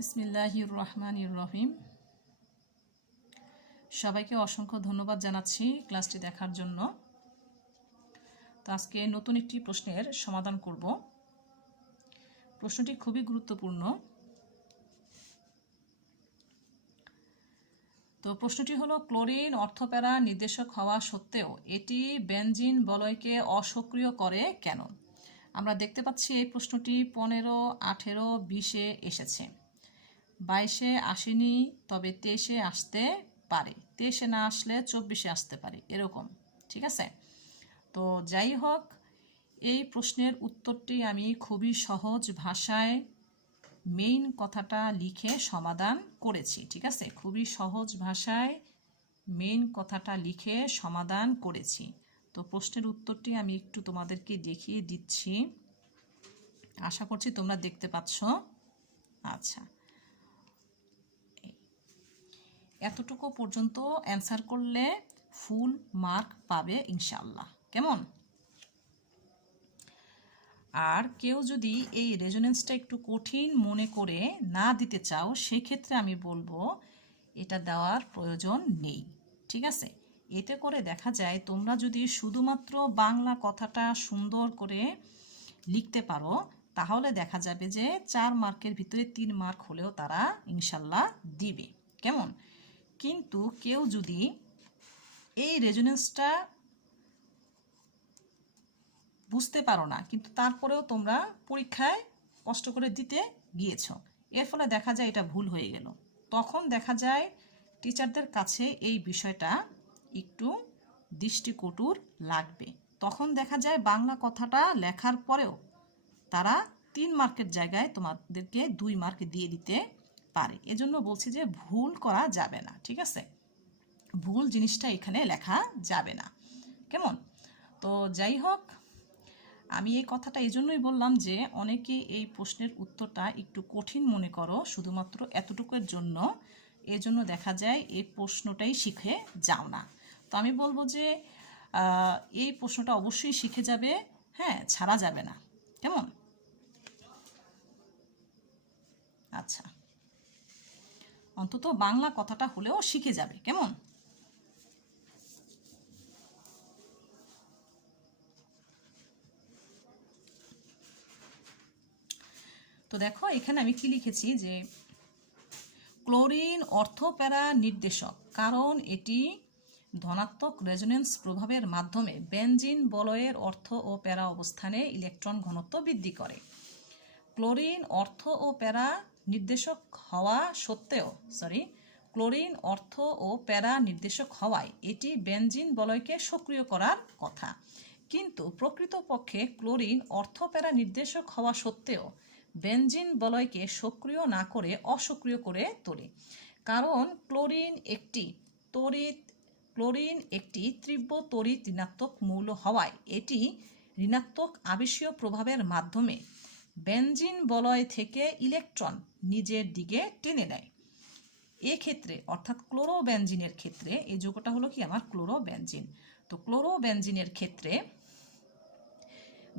বিসমিল্লাহির রহমানির রহিম সবাইকে অসংখ্য ধন্যবাদ জানাচ্ছি ক্লাসটি দেখার জন্য। তো আজকে নতুন একটি প্রশ্নের সমাধান করব। প্রশ্নটি খুবই গুরুত্বপূর্ণ। তো প্রশ্নটি হলো, ক্লোরিন অর্থপ্যারা নির্দেশক হওয়া সত্ত্বেও এটি বেনজিন বলয়কে অসক্রিয় করে কেন? আমরা দেখতে পাচ্ছি এই প্রশ্নটি পনেরো আঠেরো বিশে এসেছে। বাইশে আসেনি, তবে তেইশে আসতে পারে। তেইশে না আসলে চব্বিশে আসতে পারে, এরকম, ঠিক আছে? তো যাই হোক, এই প্রশ্নের উত্তরটি আমি খুবই সহজ ভাষায় মেইন কথাটা লিখে সমাধান করেছি, ঠিক আছে? খুবই সহজ ভাষায় মেইন কথাটা লিখে সমাধান করেছি। তো প্রশ্নের উত্তরটি আমি একটু তোমাদেরকে দেখিয়ে দিচ্ছি। আশা করছি তোমরা দেখতে পাচ্ছ। আচ্ছা এতটুকু পর্যন্ত অ্যান্সার করলে ফুল মার্ক পাবে ইনশাল্লাহ কেমন? আর কেউ যদি এই রেজোনেন্সটা একটু কঠিন মনে করে না দিতে চাও, সেক্ষেত্রে আমি বলব এটা দেওয়ার প্রয়োজন নেই, ঠিক আছে? এতে করে দেখা যায় তোমরা যদি শুধুমাত্র বাংলা কথাটা সুন্দর করে লিখতে পারো, তাহলে দেখা যাবে যে চার মার্কের ভিতরে তিন মার্ক হলেও তারা ইনশাল্লাহ দিবে। কেমন? কিন্তু কেউ যদি এই রেজোনেন্সটা বুঝতে পারো না, কিন্তু তারপরেও তোমরা পরীক্ষায় কষ্ট করে দিতে গিয়েছ। এর ফলে দেখা যায় এটা ভুল হয়ে গেল। তখন দেখা যায় টিচারদের কাছে এই বিষয়টা একটু দৃষ্টিকটুর লাগবে। তখন দেখা যায় বাংলা কথাটা লেখার পরেও তারা তিন মার্কের জায়গায় তোমাদেরকে দুই মার্ক দিয়ে দিতে পারে। এজন্য বলছি যে ভুল করা যাবে না, ঠিক আছে? ভুল জিনিসটা এখানে লেখা যাবে না। কেমন? তো যাই হোক, আমি এই কথাটা এই জন্যই বললাম যে অনেকে এই প্রশ্নের উত্তরটা একটু কঠিন মনে করো, শুধুমাত্র এতটুকুর জন্য। এজন্য দেখা যায় এই প্রশ্নটাই শিখে যাও না। তো আমি বলব যে এই প্রশ্নটা অবশ্যই শিখে যাবে হ্যাঁ ছাড়া যাবে না। কেমন? আচ্ছা। অন্তত বাংলা কথাটা হলেও শিখে যাবে, কেমন? তো দেখো, এখানে আমি কি লিখেছি যে, ক্লোরিন অর্থপ্যারা নির্দেশক কারণ এটি ধনাত্মক রেজোনেন্স প্রভাবের মাধ্যমে বেনজিন বলয়ের অর্থ ও প্যারা অবস্থানে ইলেকট্রন ঘনত্ব বৃদ্ধি করে। ক্লোরিন অর্থ ও প্যারা নির্দেশক হওয়া সত্ত্বেও সরি ক্লোরিন অর্থ ও প্যারা নির্দেশক হওয়ায় এটি বেনজিন বলয়কে সক্রিয় করার কথা। কিন্তু প্রকৃতপক্ষে ক্লোরিন অর্থ প্যারা নির্দেশক হওয়া সত্ত্বেও বেনজিন বলয়কে সক্রিয় না করে অসক্রিয় করে তোলে। কারণ ক্লোরিন একটি তড়িৎ ক্লোরিন একটি তীব্র তড়িৎ ঋণাত্মক মৌল হওয়ায় এটি ঋণাত্মক আবেশীয় প্রভাবের মাধ্যমে বেনজিন বলয় থেকে ইলেকট্রন নিজের দিকে টেনে নেয়। এক্ষেত্রে, অর্থাৎ ক্লোরোবেনজিনের ক্ষেত্রে, এই যৌগটা হলো কি আমার? ক্লোরোবেনজিন তো ক্লোরোবেনজিনের ক্ষেত্রে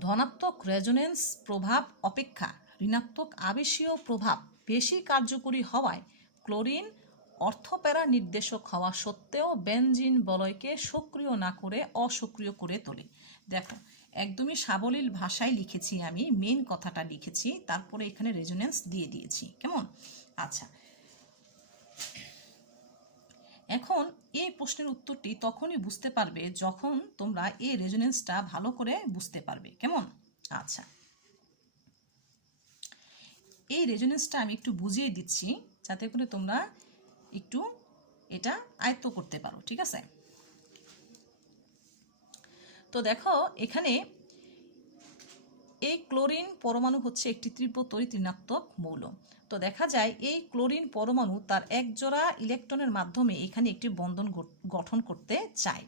ধনাত্মক রেজোনেন্স প্রভাব অপেক্ষা, ঋণাত্মক আবেশীয় প্রভাব বেশি কার্যকরী হওয়ায় ক্লোরিন অর্থপ্যারা নির্দেশক হওয়া সত্ত্বেও বেনজিন বলয়কে সক্রিয় না করে অসক্রিয় করে তোলে। দেখো একদমই সাবলীল ভাষায় লিখেছি আমি মেন কথাটা লিখেছি, তারপরে এখানে রেজোনেন্স দিয়ে দিয়েছি, কেমন? আচ্ছা। এখন এই প্রশ্নের উত্তরটি তখনই বুঝতে পারবে যখন তোমরা এই রেজোনেন্সটা ভালো করে বুঝতে পারবে, কেমন? আচ্ছা। এই রেজোনেন্সটা আমি একটু বুঝিয়ে দিচ্ছি যাতে করে তোমরা একটু এটা আয়ত্ত করতে পারো, ঠিক আছে? তো দেখো, এখানে এই ক্লোরিন পরমাণু হচ্ছে একটি তীব্র তড়িৎ ঋণাত্মক মৌল। তো দেখা যায় এই ক্লোরিন পরমাণু তার একজোড়া ইলেকট্রনের মাধ্যমে এখানে একটি বন্ধন গঠন করতে চায়।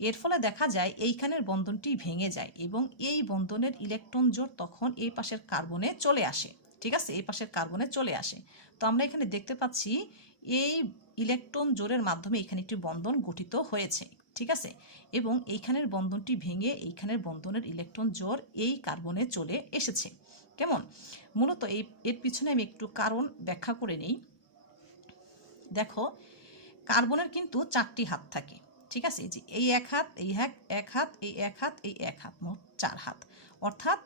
এর ফলে দেখা যায় এইখানের বন্ধনটি ভেঙে যায় এবং এই বন্ধনের ইলেকট্রন জোর তখন এই পাশের কার্বনে চলে আসে। ঠিক আছে? এই পাশের কার্বনে চলে আসে। তো আমরা এখানে দেখতে পাচ্ছি এই ইলেকট্রন জোরের মাধ্যমে এখানে একটি বন্ধন গঠিত হয়েছে। ঠিক আছে? এবং এইখানের বন্ধনটি ভেঙে এইখানের বন্ধনের ইলেকট্রন জোর এই কার্বনে চলে এসেছে। কেমন? মূলত এই, এর পিছনে আমি একটু কারণ ব্যাখ্যা করে নিই। দেখো কার্বনের কিন্তু চারটি হাত থাকে, ঠিক আছে? যে এই এক হাত, এই এক এক হাত, এই এক হাত, এই এক হাত, মোট চার হাত। অর্থাৎ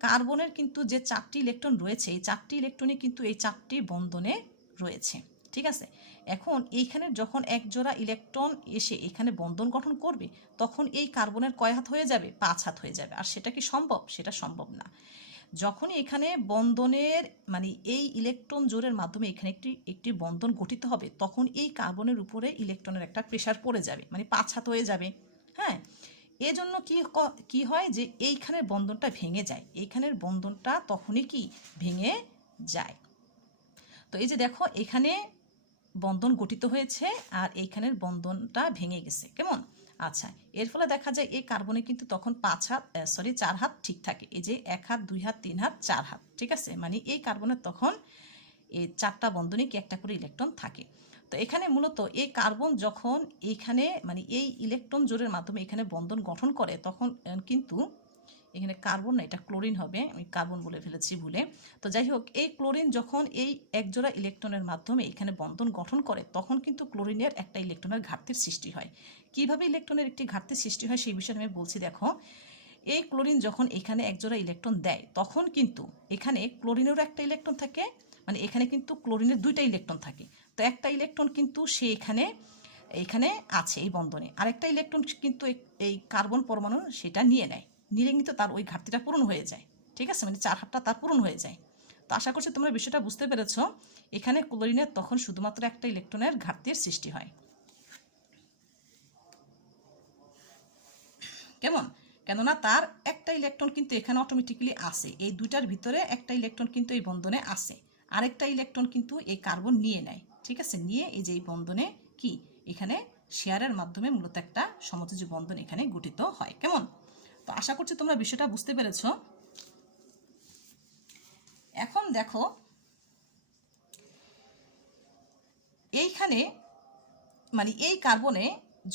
কার্বনের কিন্তু যে চারটি ইলেকট্রন রয়েছে, এই চারটি ইলেকট্রনই কিন্তু এই চারটি বন্ধনে রয়েছে। ঠিক আছে? এখন এইখানে যখন এক জোড়া ইলেকট্রন এসে এখানে বন্ধন গঠন করবে, তখন এই কার্বনের কয় হাত হয়ে যাবে? পাঁচ হাত হয়ে যাবে। আর সেটা কি সম্ভব? সেটা সম্ভব না। যখন এখানে বন্ধনের মানে এই ইলেকট্রন জোরের মাধ্যমে এখানে একটি একটি বন্ধন গঠিত হবে, তখন এই কার্বনের উপরে ইলেকট্রনের একটা প্রেশার পড়ে যাবে। মানে পাঁচ হাত হয়ে যাবে। হ্যাঁ? এজন্য কি ক- কি হয় যে এইখানের বন্ধনটা ভেঙে যায়। এইখানের বন্ধনটা তখনই কি? ভেঙে যায়। তো এই যে দেখো, এখানে বন্ধন গঠিত হয়েছে আর এইখানের বন্ধনটা ভেঙে গেছে। কেমন? আচ্ছা এর ফলে দেখা যায় এই কার্বনে কিন্তু তখন পাঁচ হাত সরি চার হাত ঠিক থাকে। এই যে এক হাত, দুই হাত, তিন হাত, চার হাত, ঠিক আছে? মানে এই কার্বনের তখন এই চারটা বন্ধনে কি একটা করে ইলেকট্রন থাকে। তো এখানে মূলত এই কার্বন যখন এইখানে মানে এই ইলেকট্রন জোরের মাধ্যমে এখানে বন্ধন গঠন করে, তখন কিন্তু এখানে কার্বন না, এটা ক্লোরিন হবে, আমি কার্বন বলে ফেলেছি ভুলে। তো যাই হোক, এই ক্লোরিন যখন এই একজোড়া ইলেকট্রনের মাধ্যমে এখানে বন্ধন গঠন করে, তখন কিন্তু ক্লোরিনের একটা ইলেকট্রনের ঘাটতির সৃষ্টি হয়। কীভাবে ইলেকট্রনের একটি ঘাটতির সৃষ্টি হয় সেই বিষয়ে আমি বলছি, দেখো, এই ক্লোরিন যখন এখানে একজোড়া ইলেকট্রন দেয়, তখন কিন্তু এখানে ক্লোরিনেরও একটা ইলেকট্রন থাকে মানে এখানে কিন্তু ক্লোরিনের দুইটা ইলেকট্রন থাকে। তো একটা ইলেকট্রন কিন্তু সে এখানে এইখানে আছে এই বন্ধনে। আরেকটা ইলেকট্রন কিন্তু এই কার্বন পরমাণু সেটা নিয়ে নেয়। কিন্তু তার ওই ঘাটতিটা পূরণ হয়ে যায়। ঠিক আছে? মানে চার হাতটা তার পূরণ হয়ে যায়। তো আশা করছি তোমরা বিষয়টা বুঝতে পেরেছ। এখানে ক্লোরিনের তখন শুধুমাত্র একটা ইলেকট্রনের ঘাটতির সৃষ্টি হয়। কেমন? কেননা তার একটা ইলেকট্রন কিন্তু এখানে অটোমেটিক্যালি আসে। এই দুইটার ভিতরে একটা ইলেকট্রন কিন্তু এই বন্ধনে আসে। আরেকটা ইলেকট্রন কিন্তু এই কার্বন নিয়ে নেয়। ঠিক আছে? নিয়ে এই যে এই বন্ধনে কি? এখানে শেয়ারের মাধ্যমে মূলত একটা সমতুজি বন্ধন এখানে গঠিত হয়। কেমন? তো আশা করছি তোমরা বিষয়টা বুঝতে পেরেছ। এখন দেখো, এইখানে মানে এই কার্বনে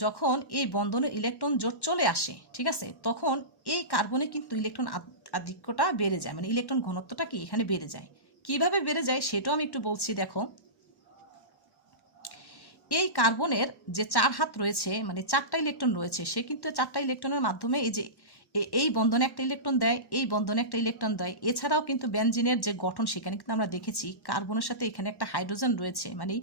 যখন এই বন্ধনের ইলেকট্রন জোট চলে আসে, ঠিক আছে, তখন এই কার্বনে কিন্তু ইলেকট্রন আধিক্যটা বেড়ে যায় মানে ইলেকট্রন ঘনত্বটা কি এখানে বেড়ে যায়। কীভাবে বেড়ে যায় সেটাও আমি একটু বলছি, দেখো। এই কার্বনের যে চার হাত রয়েছে মানে চারটা ইলেকট্রন রয়েছে, সে কিন্তু চারটা ইলেকট্রনের মাধ্যমে এই যে এই বন্ধনে একটা ইলেকট্রন দেয়, এই বন্ধনে একটা ইলেকট্রন দেয়। এছাড়াও কিন্তু বেনজিনের যে গঠন, সেখানে কিন্তু আমরা দেখেছি কার্বনের সাথে এখানে একটা হাইড্রোজেন রয়েছে। মানে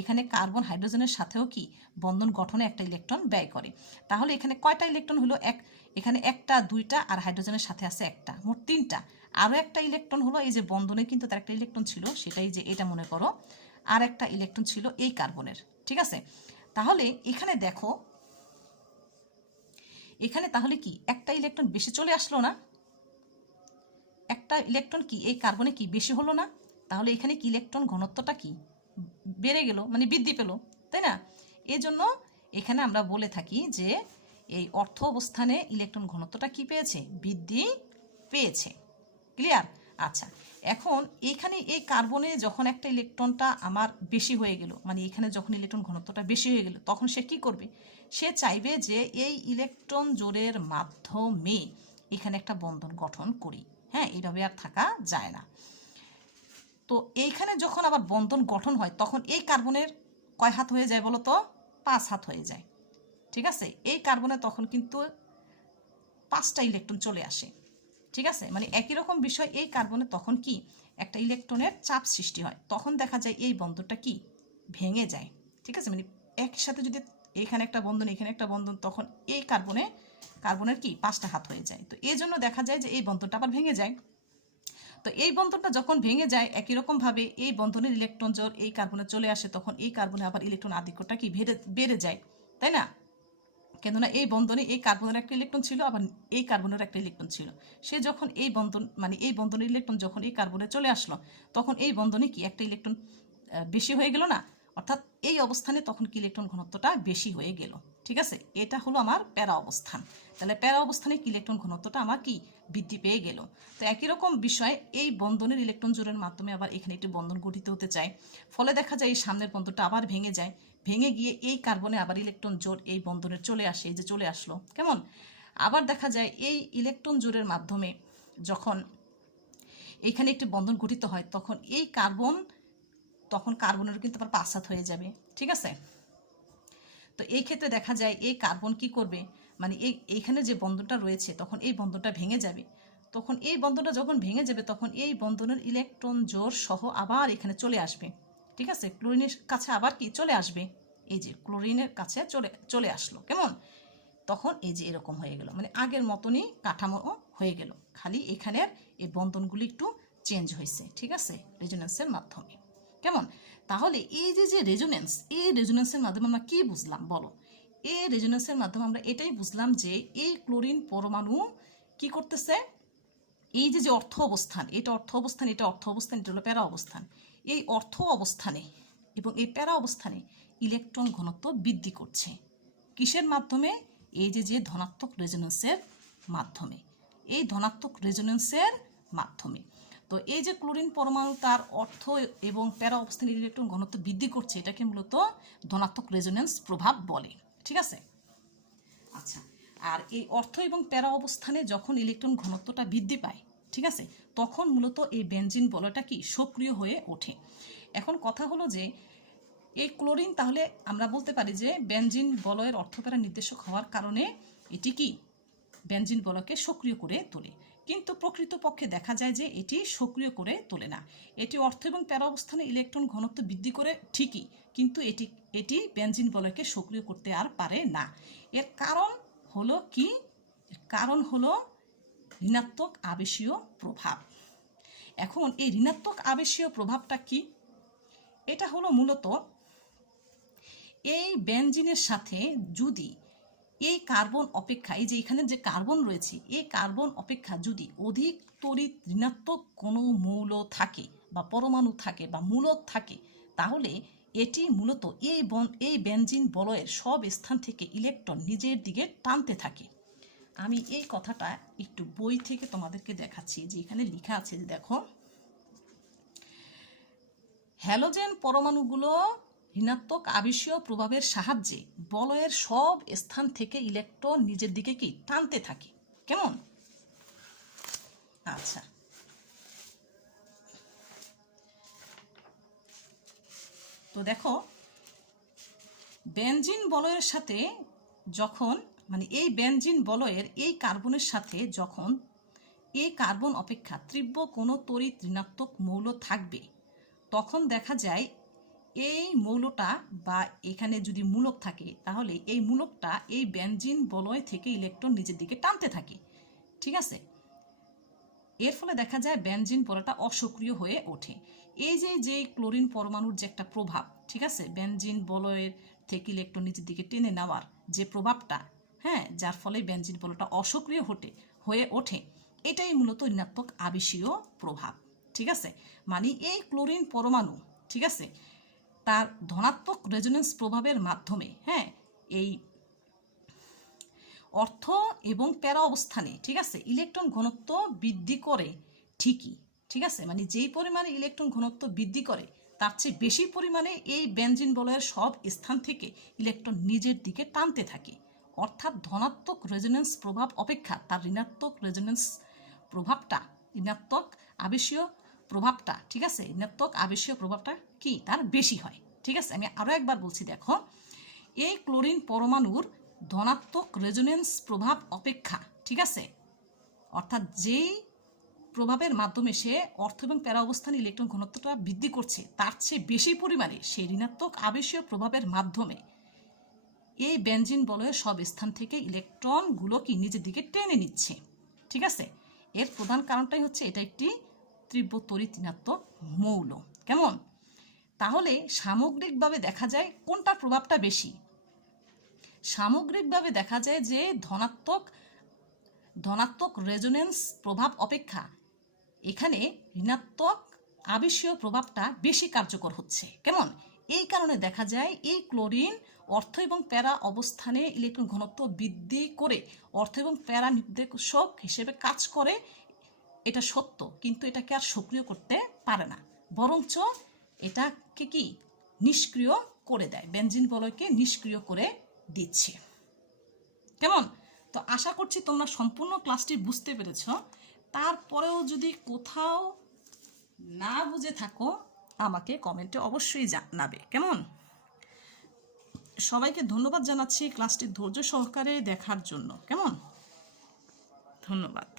এখানে কার্বন হাইড্রোজেনের সাথেও কি বন্ধন গঠনে একটা ইলেকট্রন ব্যয় করে। তাহলে এখানে কয়টা ইলেকট্রন হলো? এক, এখানে একটা, দুইটা আর হাইড্রোজেনের সাথে আছে একটা, মোট তিনটা। আরও একটা ইলেকট্রন হলো, এই যে বন্ধনে কিন্তু তার একটা ইলেকট্রন ছিল, সেটাই যে এটা মনে করো। আর একটা ইলেকট্রন ছিল এই কার্বনের ঠিক আছে? তাহলে এখানে দেখো এখানে তাহলে কি একটা ইলেকট্রন বেশি চলে আসলো না? একটা ইলেকট্রন কি? এই কার্বনে কি বেশি হলো না? তাহলে এখানে কি ইলেকট্রন ঘনত্বটা কি? বেড়ে গেল মানে বৃদ্ধি পেল, তাই না? এই জন্য এখানে আমরা বলে থাকি যে এই অর্থ অবস্থানে ইলেকট্রন ঘনত্বটা কি পেয়েছে? বৃদ্ধি পেয়েছে। ক্লিয়ার আচ্ছা। এখন এখানে এই কার্বনে যখন একটা ইলেকট্রনটা আমার বেশি হয়ে গেল মানে এখানে যখন ইলেকট্রন ঘনত্বটা বেশি হয়ে গেল, তখন সে কি করবে? সে চাইবে যে এই ইলেকট্রন জোরের মাধ্যমে এখানে একটা বন্ধন গঠন করি। হ্যাঁ এইভাবে আর থাকা যায় না। তো এইখানে যখন আবার বন্ধন গঠন হয়, তখন এই কার্বনের কয় হাত হয়ে যায় বলো তো পাঁচ হাত হয়ে যায়। ঠিক আছে? এই কার্বনে তখন কিন্তু পাঁচটা ইলেকট্রন চলে আসে। ঠিক আছে? মানে একই রকম বিষয়, এই কার্বনে তখন কি? একটা ইলেকট্রনের চাপ সৃষ্টি হয়। তখন দেখা যায় এই বন্ধনটা কি? ভেঙে যায়। ঠিক আছে? মানে একসাথে যদি এখানে একটা বন্ধন, এখানে একটা বন্ধন, তখন এই কার্বনে, কার্বনের কি? পাঁচটা হাত হয়ে যায়। তো এই জন্য দেখা যায় যে এই বন্ধনটা আবার ভেঙে যায়। তো এই বন্ধনটা যখন ভেঙে যায়, একই রকমভাবে এই বন্ধনের ইলেকট্রন জোর এই কার্বনে চলে আসে, তখন এই কার্বনে আবার ইলেকট্রন আধিক্যটা কি? বেড়ে বেড়ে যায়। তাই না? কেননা এই বন্ধনে এই কার্বনের একটা ইলেকট্রন ছিল, আবার এই কার্বনের একটা ইলেকট্রন ছিল। সে যখন এই বন্ধন মানে এই বন্ধনের ইলেকট্রন যখন এই কার্বনে চলে আসলো, তখন এই বন্ধনে কি একটা ইলেকট্রন বেশি হয়ে গেল না? অর্থাৎ এই অবস্থানে তখন কি ইলেকট্রন ঘনত্বটা বেশি হয়ে গেল, ঠিক আছে? এটা হলো আমার প্যারা অবস্থান। তাহলে প্যারা অবস্থানে কি ইলেকট্রন ঘনত্বটা আমার কি বৃদ্ধি পেয়ে গেল? তো একই রকম বিষয় এই বন্ধনের ইলেকট্রন জোরের মাধ্যমে আবার এখানে একটি বন্ধন গঠিত হতে চায়। ফলে দেখা যায় এই সামনের বন্ধনটা আবার ভেঙে যায়। ভেঙে গিয়ে এই কার্বনে আবার ইলেকট্রন জোর এই বন্ধনে চলে আসে, এই যে চলে আসলো। কেমন? আবার দেখা যায় এই ইলেকট্রন জোরের মাধ্যমে যখন এইখানে একটি বন্ধন গঠিত হয়, তখন এই কার্বন, তখন কার্বনের কিন্তু আবার পাঁচ হাত হয়ে যাবে। ঠিক আছে? তো এই ক্ষেত্রে দেখা যায় এই কার্বন কি করবে? মানে এই, এইখানে যে বন্ধনটা রয়েছে, তখন এই বন্ধনটা ভেঙে যাবে। তখন এই বন্ধনটা যখন ভেঙে যাবে, তখন এই বন্ধনের ইলেকট্রন জোর সহ আবার এখানে চলে আসবে। ঠিক আছে? ক্লোরিনের কাছে আবার কি? চলে আসবে। এই যে ক্লোরিনের কাছে চলে চলে আসলো। কেমন? তখন এই যে এরকম হয়ে গেল। মানে আগের মতনই কাঠামো হয়ে গেল। খালি এখানের এই বন্ধনগুলি একটু চেঞ্জ হয়েছে। ঠিক আছে? রেজোনেন্সের মাধ্যমে। কেমন? তাহলে এই যে যে রেজোনেন্স এই রেজোনেন্সের মাধ্যমে আমরা কি বুঝলাম? বলো। এই রেজোনেন্সের মাধ্যমে আমরা এটাই বুঝলাম যে এই ক্লোরিন পরমাণু কি করতেছে? এই যে যে অর্থ অবস্থান, এটা অর্থ অবস্থান, এটা অর্থ অবস্থান, এটা হলো প্যারা অবস্থান। এই অর্থ অবস্থানে এবং এই প্যারা অবস্থানে ইলেকট্রন ঘনত্ব বৃদ্ধি করছে। কিসের মাধ্যমে? এই যে যে ধনাত্মক রেজোনেন্সের মাধ্যমে। এই ধনাত্মক রেজোনেন্সের মাধ্যমে। তো এই যে ক্লোরিন পরমাণু তার অর্থ এবং প্যারা অবস্থানে ইলেকট্রন ঘনত্ব বৃদ্ধি করছে, এটাকে মূলত ধনাত্মক রেজোনেন্স প্রভাব বলে। ঠিক আছে? আচ্ছা আর এই অর্থ এবং প্যারা অবস্থানে যখন ইলেকট্রন ঘনত্বটা বৃদ্ধি পায়, ঠিক আছে তখন মূলত এই বেনজিন বলয়টা কি সক্রিয় হয়ে ওঠে। এখন কথা হলো যে, এই ক্লোরিন তাহলে আমরা বলতে পারি যে বেনজিন বলয়ের অর্থপ্যারা নির্দেশক হওয়ার কারণে এটি কি বেনজিন বলয়কে সক্রিয় করে তোলে। কিন্তু প্রকৃতপক্ষে দেখা যায় যে এটি সক্রিয় করে তোলে না। এটি অর্থ এবং প্যারা অবস্থানে ইলেকট্রন ঘনত্ব বৃদ্ধি করে ঠিকই, কিন্তু এটি এটি বেনজিন বলয়কে সক্রিয় করতে আর পারে না। এর কারণ হলো কি? কারণ হলো ঋণাত্মক আবেশীয় প্রভাব। এখন এই ঋণাত্মক আবেশীয় প্রভাবটা কি? এটা হলো মূলত এই বেনজিনের সাথে যদি এই কার্বন অপেক্ষা, এই যে এখানে যে কার্বন রয়েছে, এই কার্বন অপেক্ষা যদি অধিক তড়িৎ ঋণাত্মক কোনো মৌল থাকে বা পরমাণু থাকে বা মূলক থাকে, তাহলে এটি মূলত এই বন, এই বেনজিন বলয়ের সব স্থান থেকে ইলেকট্রন নিজের দিকে টানতে থাকে। আমি এই কথাটা একটু বই থেকে তোমাদেরকে দেখাচ্ছি, যে এখানে লেখা আছে যে দেখো, হ্যালোজেন পরমাণুগুলো ঋণাত্মক আবেশীয় প্রভাবের সাহায্যে বলয়ের সব স্থান থেকে ইলেকট্রন নিজের দিকে কি টানতে থাকে? কেমন? আচ্ছা। তো দেখো, বেনজিন বলয়ের সাথে যখন মানে এই বেনজিন বলয়ের এই কার্বনের সাথে যখন এই কার্বন অপেক্ষা তীব্র কোনো তড়িৎ ঋণাত্মক মৌল থাকবে, তখন দেখা যায় এই মৌলটা বা এখানে যদি মূলক থাকে, তাহলে এই মূলকটা এই বেনজিন বলয় থেকে ইলেকট্রন নিজের দিকে টানতে থাকে। ঠিক আছে? এর ফলে দেখা যায় বেনজিন বলয়টা অসক্রিয় হয়ে ওঠে। এই যে যে ক্লোরিন পরমাণুর যে একটা প্রভাব, ঠিক আছে? বেনজিন বলয়ের থেকে ইলেকট্রন নিজের দিকে টেনে নেওয়ার যে প্রভাবটা হ্যাঁ যার ফলে বেনজিন বলয়টা অসক্রিয় হটে, হয়ে ওঠে। এটাই মূলত ঋণাত্মক আবেশীয় প্রভাব, ঠিক আছে? মানে এই ক্লোরিন পরমাণু, ঠিক আছে? তার ধনাত্মক রেজোনেন্স প্রভাবের মাধ্যমে হ্যাঁ এই অর্থ এবং প্যারা অবস্থানে, ঠিক আছে, ইলেকট্রন ঘনত্ব বৃদ্ধি করে ঠিকই, ঠিক আছে? মানে যেই পরিমাণে ইলেকট্রন ঘনত্ব বৃদ্ধি করে, তার চেয়ে বেশি পরিমাণে এই বেনজিন বলয়ের সব স্থান থেকে ইলেকট্রন নিজের দিকে টানতে থাকে। অর্থাৎ ধনাত্মক রেজোনেন্স প্রভাব অপেক্ষা, তার ঋণাত্মক রেজোনেন্স প্রভাবটা, ঋণাত্মক আবেশীয় প্রভাবটা, ঠিক আছে? ঋণাত্মক আবেশীয় প্রভাবটা কি? তার বেশি হয়, ঠিক আছে? আমি আরও একবার বলছি, দেখো এই ক্লোরিন পরমাণুর ধনাত্মক রেজোনেন্স প্রভাব অপেক্ষা, ঠিক আছে? অর্থাৎ যেই প্রভাবের মাধ্যমে সে অর্থ এবং প্যারা অবস্থানে ইলেকট্রন ঘনত্বটা বৃদ্ধি করছে, তার চেয়ে বেশি পরিমাণে সেই ঋণাত্মক আবেশীয় প্রভাবের মাধ্যমে এই বেনজিন বলয়ের সব স্থান থেকে ইলেকট্রনগুলো কি নিজের দিকে টেনে নিচ্ছে? ঠিক আছে? এর প্রধান কারণটাই হচ্ছে এটা একটি তীব্র তড়িৎ ঋণাত্মক মৌল। কেমন? তাহলে সামগ্রিকভাবে দেখা যায় কোনটার প্রভাবটা বেশি? সামগ্রিকভাবে দেখা যায় যে ধনাত্মক ধনাত্মক রেজোনেন্স প্রভাব অপেক্ষা। এখানে ঋণাত্মক আবেশীয় প্রভাবটা বেশি কার্যকর হচ্ছে। কেমন? এই কারণে দেখা যায় এই ক্লোরিন অর্থ এবং প্যারা অবস্থানে ইলেকট্রন ঘনত্ব বৃদ্ধি করে অর্থ এবং প্যারা নির্দেশক হিসেবে কাজ করে। এটা সত্য, কিন্তু এটাকে আর সক্রিয় করতে পারে না। বরঞ্চ এটাকে কি নিষ্ক্রিয় করে দেয়, বেনজিন বলয়কে নিষ্ক্রিয় করে দিচ্ছে। কেমন? তো আশা করছি তোমরা সম্পূর্ণ ক্লাসটি বুঝতে পেরেছ। তারপরেও যদি কোথাও না বুঝে থাকো আমাকে কমেন্টে অবশ্যই জানাবে। কেমন? সবাইকে ধন্যবাদ জানাচ্ছি ক্লাসটি ধৈর্য সহকারে দেখার জন্য। কেমন? ধন্যবাদ।